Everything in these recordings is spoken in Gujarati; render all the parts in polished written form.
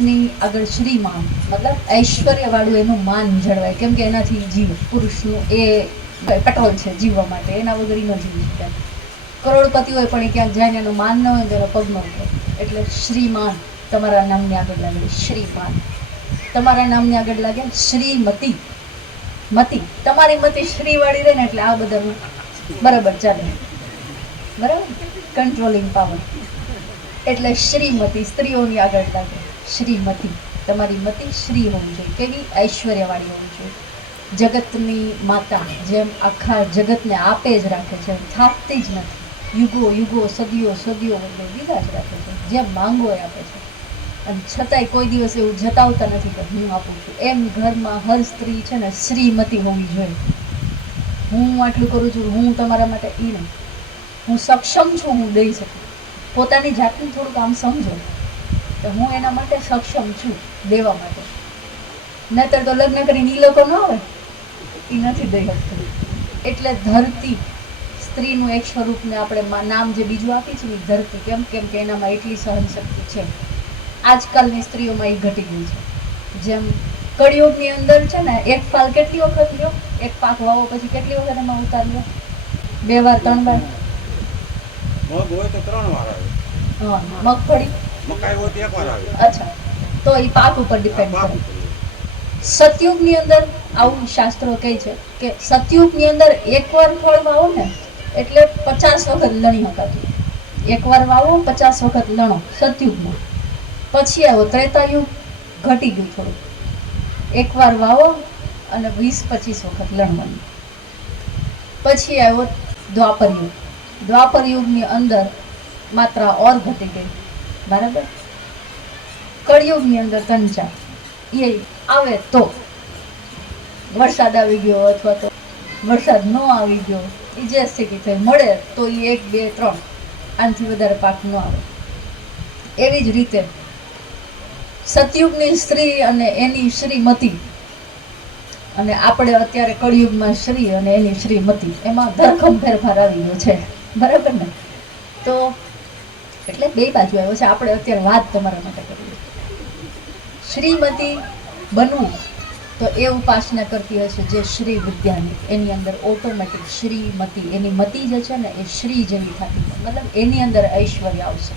પુરુષની આગળ શ્રીમાન મતલબ ઐશ્વર્યવાળું એનું માન જળવાય, કેમ કે એનાથી જીવ પુરુષનું એ પેટ્રોલ છે જીવવા માટે, એના વગર ન જીવી શકાય. કરોડપતિ હોય પણ એ ક્યાંક જાય ને એનું માન ન હોય તો એનો પગ ન ઉઠે. એટલે શ્રીમાન તમારા નામની આગળ લાગે, શ્રીમાન તમારા નામની આગળ લાગે. શ્રીમતી, મતી તમારી મતી શ્રીવાળી રહે ને એટલે આ બધાનું બરાબર ચાલે, બરાબર કંટ્રોલિંગ પાવર. એટલે શ્રીમતી સ્ત્રીઓની આગળ લાગે. શ્રીમતી તમારી મતી શ્રી હોવી જોઈએ. કેવી? ઐશ્વર્યવાળી હોવી જોઈએ. જગતની માતા જેમ આખા જગતને આપે જ રાખે છે, થાકતી જ નથી. યુગો યુગો સદીઓ સદીઓ દીધા જ રાખે છે, જેમ માંગો એ આપે છે. અને છતાંય કોઈ દિવસ એવું જતાવતા નથી કે હું આપું છું. એમ ઘરમાં હર સ્ત્રી છે ને શ્રીમતી હોવી જોઈએ. હું આટલું કરું છું, હું તમારા માટે એ નહીં, હું સક્ષમ છું, હું દઈ શકું. પોતાની જાતને થોડુંક આમ સમજો તો હું એના માટે સક્ષમ છું દેવા માટે. નહીતર તો લગ્ન કરીને એ લોકો ન આવે, એ નથી દઈ શકતું. એટલે ધરતી સ્ત્રીનું એક સ્વરૂપને આપણે નામ જે બીજું આપી છે એ ધરતી. કેમ? કેમ કે એનામાં એટલી સહનશક્તિ છે. આજકાલની સ્ત્રીઓમાં એ ઘટી ગયું છે. જેમ કળિયુગની અંદર છે ને એક ફાલ કેટલી વખત લ્યો, એક પાક વાવો પછી કેટલી વખત એમાં ઉતાર લ્યો? 2 વાર 3 વાર. મગ હોય તો 3 વાર આવે. હા, મગફળી મકાઈ હોય તો 1 વાર આવે. અચ્છા, તો એ પાક ઉપર ડિપેન્ડ કરે. સતયુગની અંદર આવું શાસ્ત્રો કહે છે કે સતયુગની અંદર એકવાર ફળ વાવો ને એટલે 50 વખત લણી શકાતું. એકવાર વાવો 50 વખત લણો સતયુગમાં. પછી આવ્યો ત્રેતાયુગ, ઘટી ગયું થોડું. એકવાર વાવો અને 20-25 વખત લણવાનું. પછી આવ્યો દ્વાપરયુગ. દ્વાપરયુગની અંદર માત્રા ઓર ઘટી ગઈ, બરાબર. કળિયુગની અંદર 3-4 એ આવે તો વરસાદ આવી ગયો અથવા તો વરસાદ ન આવી ગયો, એ જે સ્થિતિ થઈ મળે તો એ 1, 2, 3 આનાથી વધારે પાક ન આવે. એવી જ રીતે સતયુગની સ્ત્રી અને એની શ્રીમતી, અને આપણે અત્યારે કળિયુગમાં શ્રી અને એની શ્રીમતી, એમાં ધરખમ ફેરફાર આવી ગયો છે, બરાબર ને. તો એટલે 2 બાજુ આવ્યો છે. આપણે અત્યારે વાત તમારા માટે કરીએ. શ્રીમતી બનવું તો એ ઉપાસના કરતી હશે જે શ્રી વિદ્યાની, એની અંદર ઓટોમેટિક શ્રીમતી, એની મતી જે છે ને એ શ્રી જેવી થતી, મતલબ એની અંદર ઐશ્વર્ય આવશે.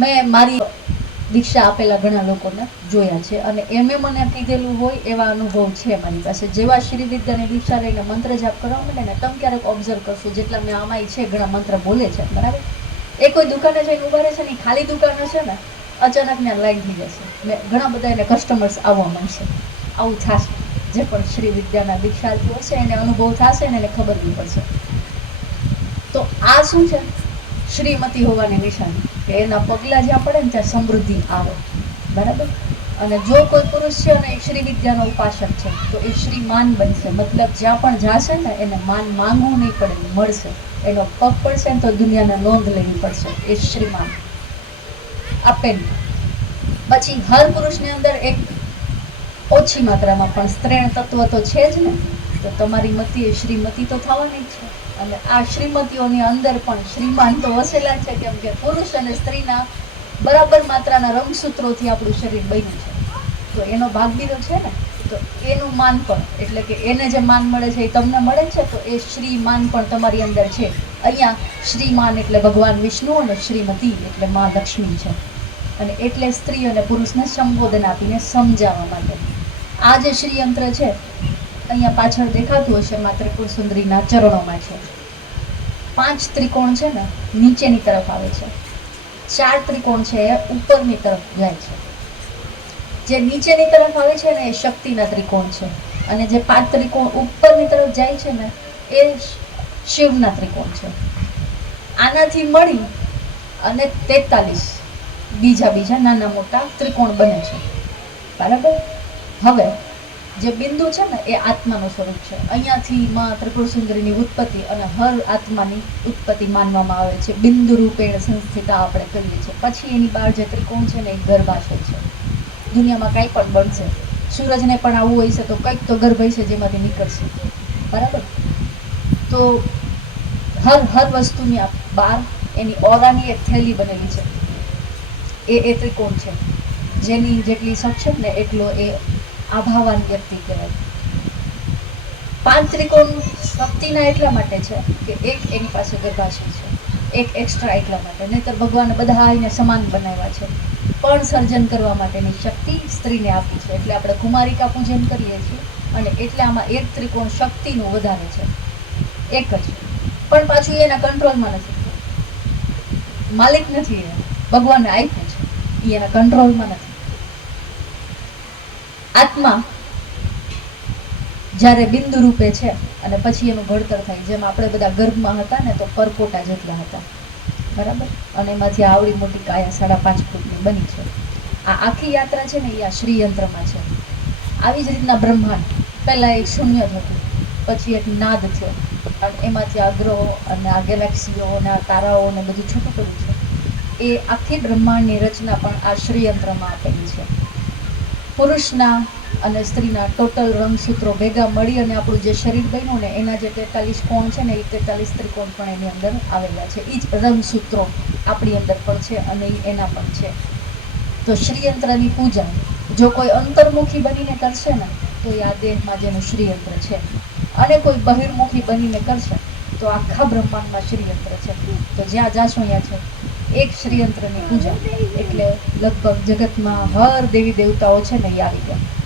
મેં મારી દીક્ષા આપેલા ઘણા લોકોને જોયા છે અને એમે મને કીધેલું હોય એવા અનુભવ છે મારી પાસે. જેવા શ્રી વિદ્યાની દીક્ષા લઈને મંત્ર જાપ કરવા માંડે ને, તમે ક્યારેક ઓબ્ઝર્વ કરશો, જેટલા મેં આમાં છે ઘણા મંત્ર બોલે છે, બરાબર. એ કોઈ દુકાને જઈને ઉભા રહે છે ને, ખાલી દુકાન હશે ને, અચાનક ને લાઈન થઈ જશે, ઘણા બધા એને કસ્ટમર્સ આવવા માંડશે. આવું થશે. જે પણ શ્રી વિદ્યાના દીક્ષાર્થીઓ હશે એને અનુભવ થશે ને એને ખબર બી પડશે. તો આ શું છે? શ્રીમતી હોવાની નિશાની, કે એના પગલા જ્યાં પડે ને ત્યાં સમૃદ્ધિ આવે, બરાબર. અને જો કોઈ પુરુષ છે અને એ શ્રી વિદ્યાનો ઉપાસક છે તો એ શ્રીમાન બનશે. મતલબ જ્યાં પણ જશે ને એને માન માંગવું નહીં પડે, મળશે. એનો પગ પડશે ને તો દુનિયાને નોંધ લેવી પડશે. એ શ્રીમાન આપે. પછી હર પુરુષની અંદર એક ઓછી માત્રામાં પણ સ્ત્રીણ તત્વ તો છે જ ને, તો તમારી મતી એ શ્રીમતી તો થવાની જ છે. અને આ શ્રીમતીઓની અંદર પણ શ્રીમાન તો વસેલા છે, કેમ કે પુરુષ અને સ્ત્રીના બરાબર માત્રાના રંગસૂત્રોથી આપણું શરીર બન્યું છે. તો એનો ભાગ બી તો છે ને, તો એનું માન પણ, એટલે કે એને જે માન મળે છે એ તમને મળે છે, તો એ શ્રીમાન પણ તમારી અંદર છે. અહીંયા શ્રીમાન એટલે ભગવાન વિષ્ણુ અને શ્રીમતી એટલે મા લક્ષ્મી છે. અને એટલે સ્ત્રી અને પુરુષને સંબોધન આપીને સમજાવવા માટે આ જે શ્રીયંત્ર છે અહીંયા પાછળ દેખાતું હશે, મા ત્રિપુર સુંદરીના ચરણોમાં છે. 5 ત્રિકોણ છે ને નીચેની તરફ આવે છે, 4 ત્રિકોણ છે એ ઉપરની તરફ જાય છે. જે નીચેની તરફ આવે છે ને એ શક્તિના ત્રિકોણ છે, અને જે 5 ત્રિકોણ ઉપરની તરફ જાય છે ને એ શિવના ત્રિકોણ છે. આનાથી મળી અને 43 બીજા નાના મોટા ત્રિકોણ બને છે, બરાબર. હવે જે બિંદુ છે ને એ આત્માનું સ્વરૂપ છે. અહીંયાથી માં ત્રિપુર સુંદરીની ઉત્પત્તિ અને હર આત્માની ઉત્પત્તિ માનવામાં આવે છે. બિંદુ રૂપેણ સંસ્થિતા આપણે કહીએ છીએ. પછી એની બહાર જે ત્રિકોણ છે ને એ ગર્ભાશય છે. દુનિયામાં કાંઈ પણ બનશે, સૂરજને પણ આવવું હોય છે તો કંઈક તો ગર્ભાશય છે જેમાંથી નીકળશે, બરાબર. તો હર વસ્તુની બહાર એની ઓરાની એક થેલી બનેલી છે. એ ત્રિકોણ છે. જેની જેટલી સક્ષમ ને એટલો એ આભાવાન વ્યક્તિ કહેવાય. 5 ત્રિકોણ શક્તિના એટલા માટે છે કે એક એની પાસે ગર્ભાશય છે, એક એક્સ્ટ્રા એટલા માટે. નહીંતર ભગવાને બધા એને સમાન બનાવ્યા છે, પણ સર્જન કરવા માટેની શક્તિ સ્ત્રીને આપી છે. એટલે આપણે કુમારિકા પૂજન કરીએ છીએ અને એટલે આમાં એક ત્રિકોણ શક્તિનું વધારે છે, એક જ. પણ પાછું એના કંટ્રોલમાં નથી, માલિક નથી, એ ભગવાને આપ્યું છે, એ એના કંટ્રોલમાં નથી. આત્મા જ્યારે બિંદુ રૂપે છે અને પછી એનું ઘડતર થાય, જેમ આપણે બધા ગર્ભમાં હતા ને તો પરપોટા જેટલા હતા, બરાબર, અને એમાંથી આવડી મોટી કાયા 5.5 ફૂટની બની છે. આ આખી યાત્રા છે ને એ આ શ્રીયંત્રમાં છે. આવી જ રીતના બ્રહ્માંડ પહેલાં એક શૂન્ય થતું, પછી એક નાદ થયો અને એમાંથી આ ગ્રહો અને આ ગેલેક્સીઓ અને આ તારાઓ ને બધું છૂટું પડ્યું છે. એ આખી બ્રહ્માંડની રચના પણ આ શ્રીયંત્રમાં આપેલી છે. પુરુષના અને સ્ત્રીના ટોટલ રંગસૂત્રો ભેગા મળી અને આપણું જે શરીર બન્યું ને એના જે 43 કોણ છે ને એ 43 ત્રિકોણ પણ એની અંદર આવેલા છે. એ જ રંગસૂત્રો આપણી અંદર પણ છે અને એ એના પણ છે. તો શ્રીયંત્રની પૂજા જો કોઈ અંતર્મુખી બનીને કરશે ને તો એ આ દેહમાં જેનું શ્રીયંત્ર છે, અને કોઈ બહિર્મુખી બનીને કરશે તો આખા બ્રહ્માંડમાં શ્રીયંત્ર છે. તો જ્યાં જાશો અહીંયા છે એક શ્રીયંત્રની પૂજા એટલે લગભગ જગતમાં હર દેવી દેવતાઓ છે ને એ આવી ગયા.